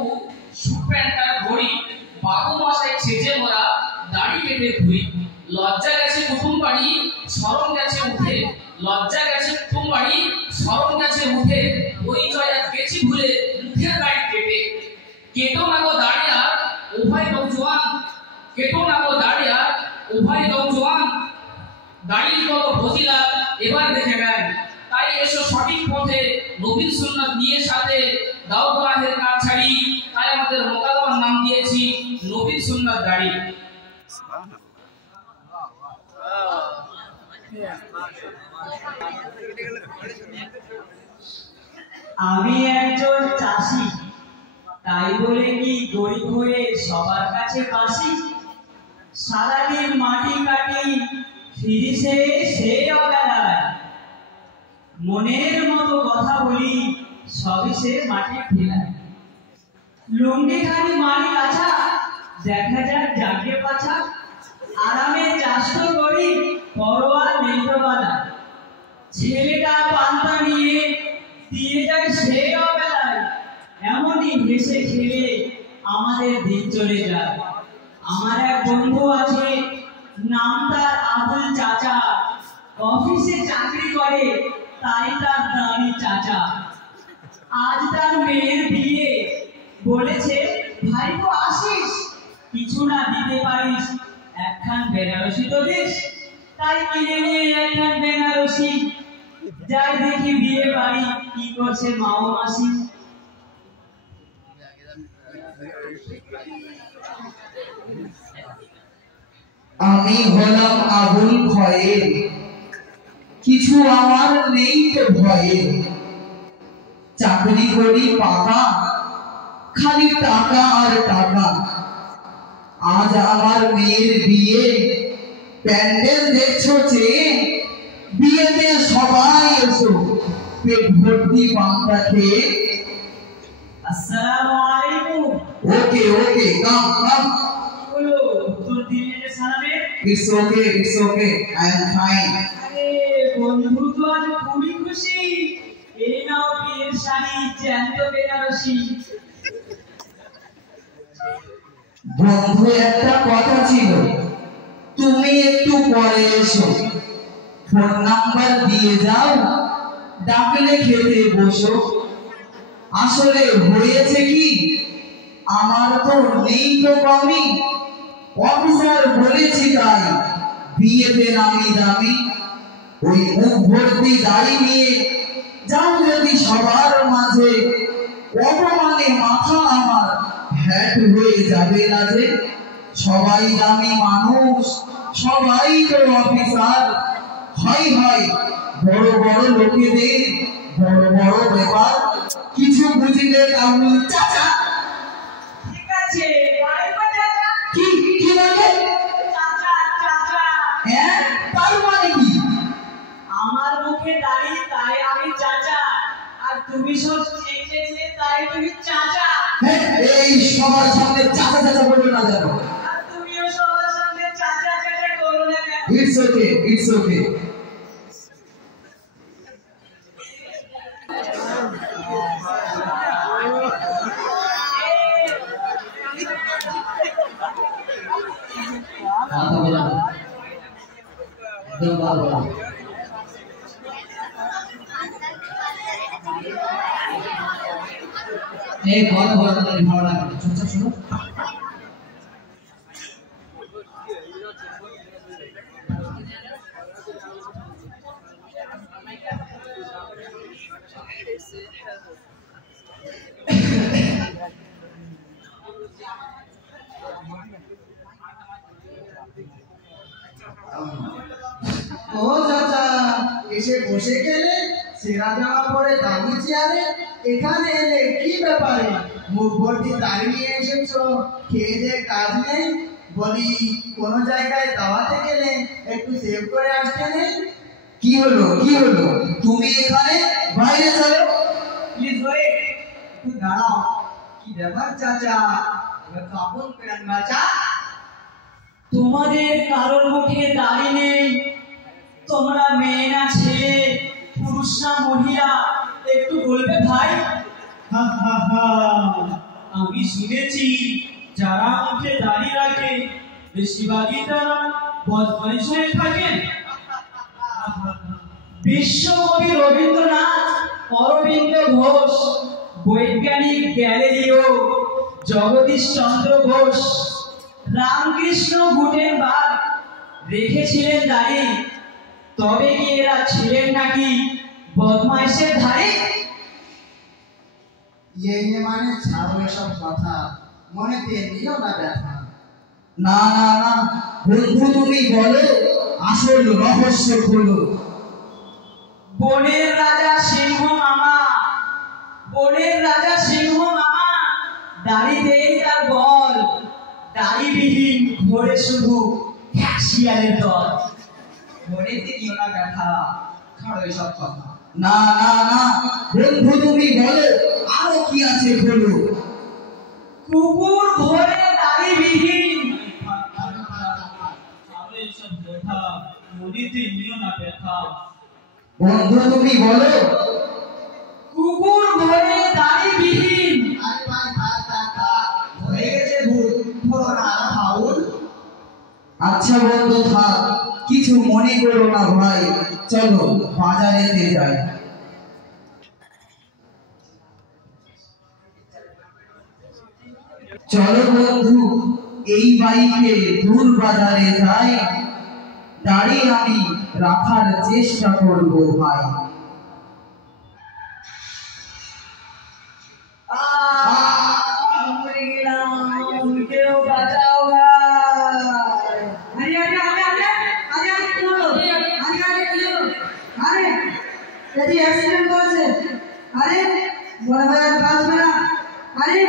তবু সুট প্যান্টটা ঘড়ি বাবু মশাই ছেজে মোরা দাড়ি কেটে ঘুরি লজ্জা গেছে কুটুম বাড়ি শরম গেছে উঠে লজ্জা গেছে কুটুম বাড়ি শরম গেছে উঠে পরিচয় আজ গেছি ভুলে মুখের গাড়ি কেটে কেটো না গো দাঁড়িয়া উভয় নৌজোয়ান কেটো না গো দাঁড়িয়া উভয় নৌজোয়ান দাঁড়িয়ে কত ফজিলাত এবার দেখে নেন তাই এসো সঠিক পথে নবীর সুন্নাত নিয়ে সাথে দাও গুনাহের কাজ ছাড়ি তাই আমাদের মোকাদ্দমার নাম দিয়েছি নবীর সুন্নাত দাড়ি। আমি একজন চাষি তাই বলে কি গরিব হয়ে সবার কাছে বাসি সারাদিন মাটি কাটি ফিরিছে সেই অবেলায় মনের মতো কথা বলি সবই সে মাটি ফেলায় লুঙ্গি খানি মারি কাছা দেখা যাক জাগে পাছা আরামে চাষ তো করি পরোয়া নেই তো বালা ছেলেটা পান্তা নিয়ে দিয়ে যায় সেই অবেলায় এমনই হেসে খেলে আমাদের দিন চলে যায়। আমার এক বন্ধু আছে নাম তার আবুল চাচা অফিসে চাকরি করে তাই তার দামি চাচা আজ তার মেয়ের বিয়ে বলেছে ভাইপো আসিস কিছু না দিতে পারিস একখান বেনারসি তো দিস তাই কিনে নিয়ে একখান বেনারসি যাই দেখি বিয়ে বাড়ি কি করছে মা ও মাসি। আমি হলাম আবুল ভয়ে কিছু আমার নেই তো ভয়ে চাকরি করি পাকা খালি টাকা আর টাকা আজ আমার মেয়ের বিয়ে প্যান্ডেল দেখছো চেয়ে বিয়েতে সবাই এসো পেট ভর্তি পান্তা খেয়ে। আসসালামু আলাইকুম। ওকে ওকে কাম কাম বলো তোর দিনে যে সালামে it's okay I am fine. আরে বন্ধু তো আজ খুবই খুশি এই নাও বিয়ের শাড়ি জ্যান্ত বেনারসি। বন্ধু একটা কথা ছিল তুমি একটু পরে এসো ফোন নাম্বার দিয়ে যাও ডাকলে খেতে বসো। আসলে হয়েছে কি আমার তো নেই তো কমই অফিসার বলেছি তাই বিয়েতে নামি দামি ওই মুখ ভর্তি দাড়ি নিয়ে যাও যদি সবার মাঝে অপমানে মাথা আমার হ্যাট হয়ে যাবে না যে সবাই দামি মানুষ সবাই তো অফিসার হয় হয় বড় বড় লোকেদের বড় বড় ব্যাপার কিছু বুঝলে কাউনি চাচা। ঠিক আছে ভাইপো চাচা। কি কি বলে চাচা চাচা হ্যাঁ তার মানে কি আমার মুখে দাড়ি তাই আমি চাচা আর তুমি সব চেয়েছিলে তাই তুমি চাচা এই সবার সামনে চাচা চাচা বলবে না জানো আর তুমিও সবার সামনে চাচা চাচা করো না কেন? ইটস ওকে কথা বলা একদম ভালো বলা এই কথা বলাটা তো ভালো লাগে চুপচাপ শুনো। ও চাচা এসে বসে গেলে সেরা জামা পরে দামি চেয়ারে এখানে এলে কি ব্যাপারে মুখ ভর্তি দাড়ি নিয়ে এসেছো খেয়ে যে কাজ নেই বলি কোন জায়গায় দাওয়াতে গেলে একটু সেভ করে আসতে নেই। কি হলো তুমি এখানে বাইরে চলো প্লিজ ওয়েট একটু দাঁড়াও কি ব্যাপার চাচা এবার কাপড় পেরান বাঁচা তোমাদের কারোর মুখে দাড়ি নেই তোমরা মেয়ে না ছেলে পুরুষ না মহিলা একটু বলবে ভাই। আমি শুনেছি যারা মুখে দাড়ি রাখে বেশিরভাগই তারা বদমাইশ হয়ে থাকেন। বিশ্বকবি রবীন্দ্রনাথ, অরবিন্দ ঘোষ, বৈজ্ঞানিক গ্যালিলিও, জগদীশ চন্দ্র ঘোষ, রামকৃষ্ণ গুটেনবার্গ রেখেছিলেন দাড়ি, তবে কি এরা ছিলেন নাকি বদমাইশের ধারে? মানে ছাড়ো এসব কথা, মনেতে নিও না ব্যথা। না না না বন্ধু, তুমি বলো আসল রহস্য খোলো। বনের রাজা সিংহ মামা, বনের রাজা সিংহ মামা, দাড়িতেই তার বল, দাড়িবিহীন ঘোরে শুধু শিয়ালের দল। মনেতে নিও না ব্যথা, ছাড়ো এসব কথা। না না না বন্ধু, তুমি বলো আরো কি আছে খোলো। কুকুর ঘোরে দাড়িবিহীন, ছাড়ো এইসব কথা, মনেতে নিও না ব্যথা। বন্ধু তুমি বলো। কুকুর ঘোরে দাড়িবিহীন। আরে ভাই হয়ে গেছে ভুল, ধরো না ফাউল। আচ্ছা বন্ধু থাক, কিছু মনে করো না ভাই, চলো বাজারেতে যাই। চলো বন্ধু এই বাইকে দূর বাজারে যাই, দাড়ি আমি রাখার চেষ্টা করব ভাই। মরে গেলাম, কেউ বাঁচাও ভাই। আরে আরে আরে আরে আরে আরে কি হলো? আরে আরে কি হলো? আরে এটি অ্যাক্সিডেন্ট করেছে। আরে বড় ভাইয়ের কাজ না। আরে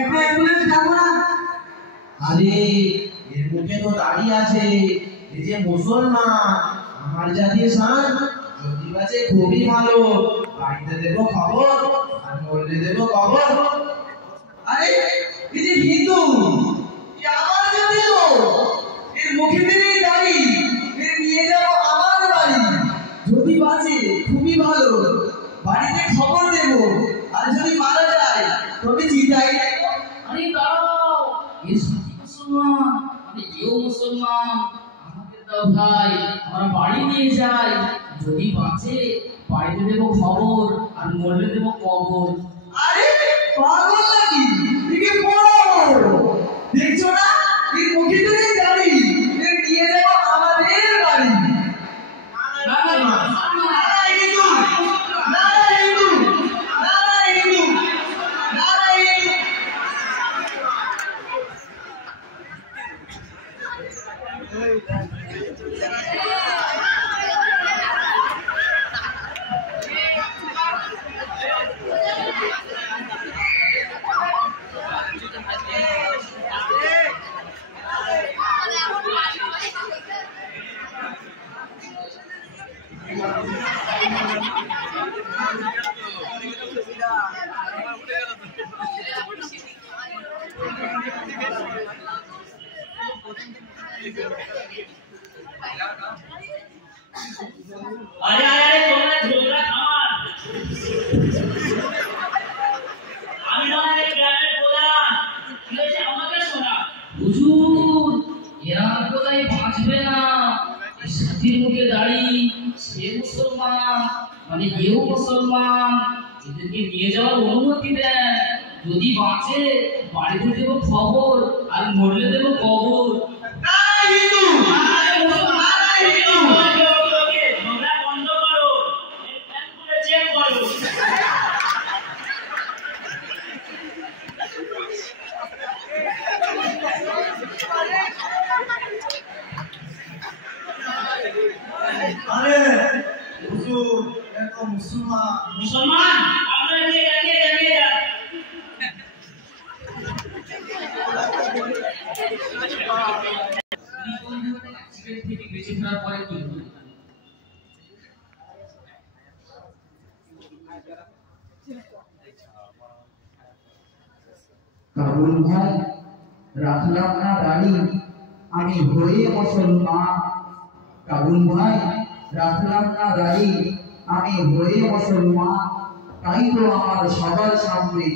একটা অ্যাম্বুলেন্স ডাকো না। আরে এর মুখে তো দাড়ি আছে, এই যে মুসলমান, আমার জাতীয় শান, যদি বাঁচে খুবই ভালো, বাড়িতে দেবো খবর আর মরলে দেবো খবর। আরে এই যে হিন্দু, আমার জাতীয়, এর মুখে দিলেই দাড়ি, এর নিয়ে যাবো আমার বাড়ি, যদি বাঁচে খুবই ভালো, বাড়িতে খবর দেবো, আর যদি মারা যায় তবে চিন্তাই দেখো। আরে দাঁড়াও, এ সাথী মুসলমান, আরে এও মুসলমান, আমাকে দাও ভাই, আমরা বাড়ি নিয়ে যাই, যদি বাঁচে বাড়িতে দেবো খবর আর মরলে দেবো কবর। আরে পাগল নাকি, একে পড়াবো, দেখছো না এর মুখে দিলেই দাড়ি, এর নিয়ে যাবো আমাদের বাড়ি। না না না, নারাই হিন্দু, নারাই হিন্দু, নারাই হিন্দু, নারাই হিন্দু। আরে আরে আরে তোমরা ঝগড়া থামান। আমি নয় এই গ্রামের প্রধান, কি হয়েছে আমাকে শোনা। হুজুর, এরা কোথায় বাঁচবে না, এ সাথীর মুখে দাড়ি, সে মুসলমান, মানে এও মুসলমান, এদেরকে নিয়ে যাওয়ার অনুমতি দেন, যদি বাঁচে বাড়িতে দেবো খবর আর মরলে দেবো কবর। নারাই হিন্দু, নারাই হিন্দু। ঝগড়া বন্ধ করো, এই প্যান খুলে চেক করো। আরে হুজুর, এ তো মুসলমান। মুসলমান আপনারা যে জানিয়ে জানিয়ে যান। অ্যাক্সিডেন্ট থেকে বেঁচে ফেরার পরে কি হলো? কাবুল ভাই রাখলাম না দাড়ি, আমি হয়ে মুসলমান। কাবুল ভাই রাখলাম না দাড়ি, আমি হয়ে মুসলমান। তাই তো আমার সবার সামনে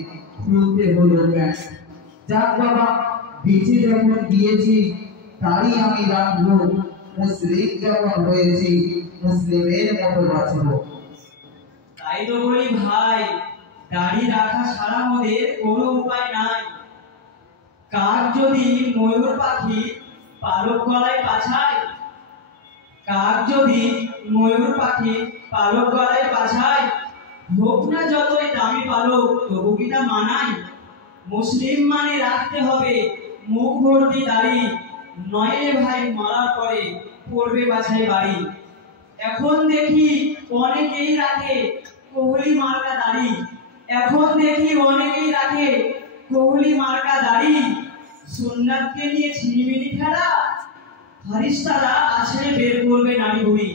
খুলতে হলো কেন? যাক বাবা, বেঁচে যখন দিয়েছি তারই আমি রাখবো, মুসলিম যখন হয়েছি মুসলিমের মতো বাঁচবো। তাই তো বলি ভাই, দাড়ি রাখা ছাড়া আমাদের কোনো উপায় নাই। কাক যদি ময়ূর পাখি পালক গলায় পাছায়, কাক যদি ময়ূর পাখি পালক গলায় পাছায়, হোক না যতই দামি পালক তবু কি তা মানায়? মুসলিম মানে রাখতে হবে মুখ ভর্তি দাড়ি, নইলে ভাই মারার পরে পড়বে বাছাই বাড়ি। এখন দেখি অনেকেই রাখে কোহলি মার্কা দাড়ি, এখন দেখি অনেকেই রাখে কোহলি মার্কা দাড়ি। সুন্নাতকে নিয়ে ছিনিমিনি খেলা, ফারিস্তারা আসলে বের করবে নারী বুড়ি।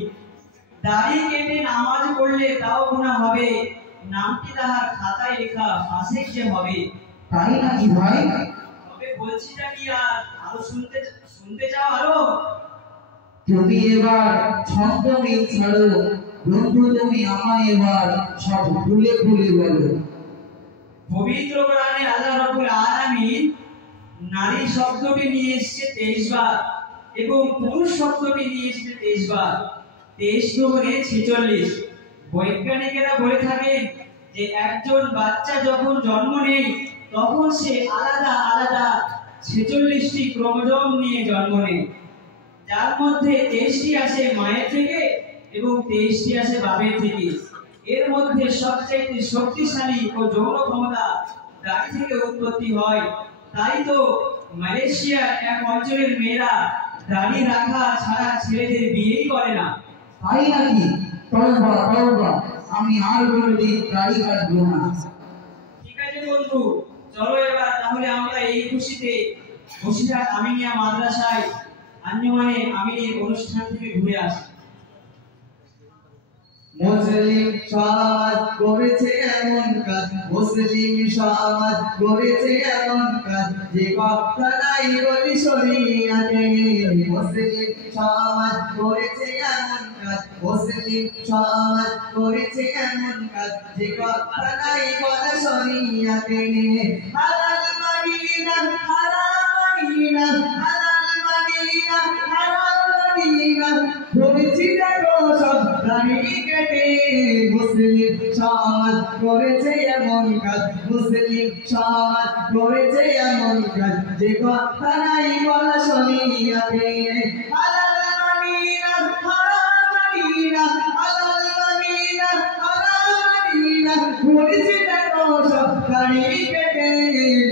দাড়ি কেটে নামাজ পড়লে তাও গুনাহ হবে, নামটি তাহার খাতায় লেখা ফাঁসে যে হবে। তাই নাকি ভাই? তবে বলছিটা কি আর আরো শুনতে চাও আরো? তুমি এবার ছন্দমিল ছাড়ো বন্ধু, তুমি আমায় এবার সব ভুলে ভুলে বলো। পবিত্র কোরআনে আল্লাহ রাব্বুল আলামিন নারী শব্দটি নিয়ে এসেছে 23 বার এবং পুরুষ শব্দটি নিয়ে এসেছে 23 বার। 23 দুগুণে 46। বৈজ্ঞানিকেরা বলে থাকেন যে একজন বাচ্চা যখন জন্ম নেয় তখন সে আলাদা আলাদা 46টি ক্রোমোজোম নিয়ে জন্ম নেয়, যার মধ্যে 23টি আসে মায়ের থেকে এবং 23টি আসে বাপের থেকে। এর মধ্যে সবচেয়ে শক্তিশালী ও যৌন ক্ষমতা দাড়ি থেকে উৎপত্তি হয়। তাই তো মালয়েশিয়ার এক অঞ্চলের মেয়েরা দাড়ি রাখা ছাড়া ছেলেদের বিয়েই করে না। তাই নাকি? তওবা তওবা, আমি আর কোনোদিন দাড়ি কাটবো না। ঠিক আছে বন্ধু, চলো এবার তাহলে আমরা এই খুশিতে বসিরহাট আমিনিয়া মাদ্রাসায় আঞ্জুমানে আমিনের অনুষ্ঠান থেকে ঘুরে আসি। মুসলিম সমাজ করেছে এমন কাজ, মুসলিম সমাজ করেছে এমন কাজ, যে কথা নাই বলি শরীয়তে। মুসলিম সমাজ করেছে এমন কাজ, মুসলিম সমাজ করেছে এমন কাজ, যে কথা নাই বলে শরীয়তে। হালাল মাদিনা হারাম মাদিনা, হালাল মাদিনা হারাম মাদিনা, করেছি দেখো সব দাড়ি কেটে। মুসলিম সমাজ করেছে এমন কাজ, মুসলিম সমাজ করেছে এমন কাজ, যে কথা নাই বলা শরীয়তে। হালাল মাদিনা হারাম মাদিনা, হালাল মাদিনা হারাম মাদিনা, করেছি দেখো সব দাড়ি কেটে।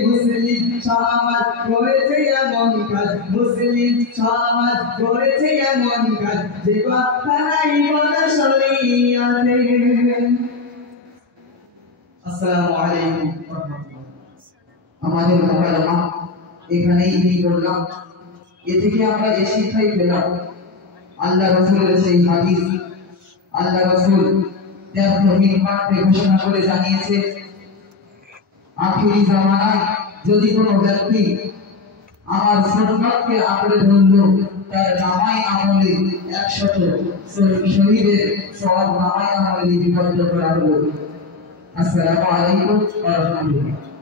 মুসলিম সমাজ করেছে এমন কাজ, মুসলিম সমাজ করেছে এমন কাজ, যে কথা নাই বলা শরীয়তে। আসসালামু আলাইকুম ওয়া রাহমাতুল্লাহ। আমাদের মোকাররমা এখানেই কি করলাম, এ থেকে আমরা এই শিক্ষাই পেলাম আল্লাহ রাসূলের সেই হাদিস। আল্লাহ রাসূল দেবহীন পাঠে ঘোষণা করে জানিয়েছে, আখিরি জামানায় যদি কোনো ব্যক্তি আমার সুন্নাতকে আঁকড়ে ধরল, তার নামাই আমলে 100 শহীদের সওয়াব নামাই আমলে লিপিবদ্ধ করা হলো। আসসালামু আলাইকুম ওয়া রাহমাতুল্লাহ।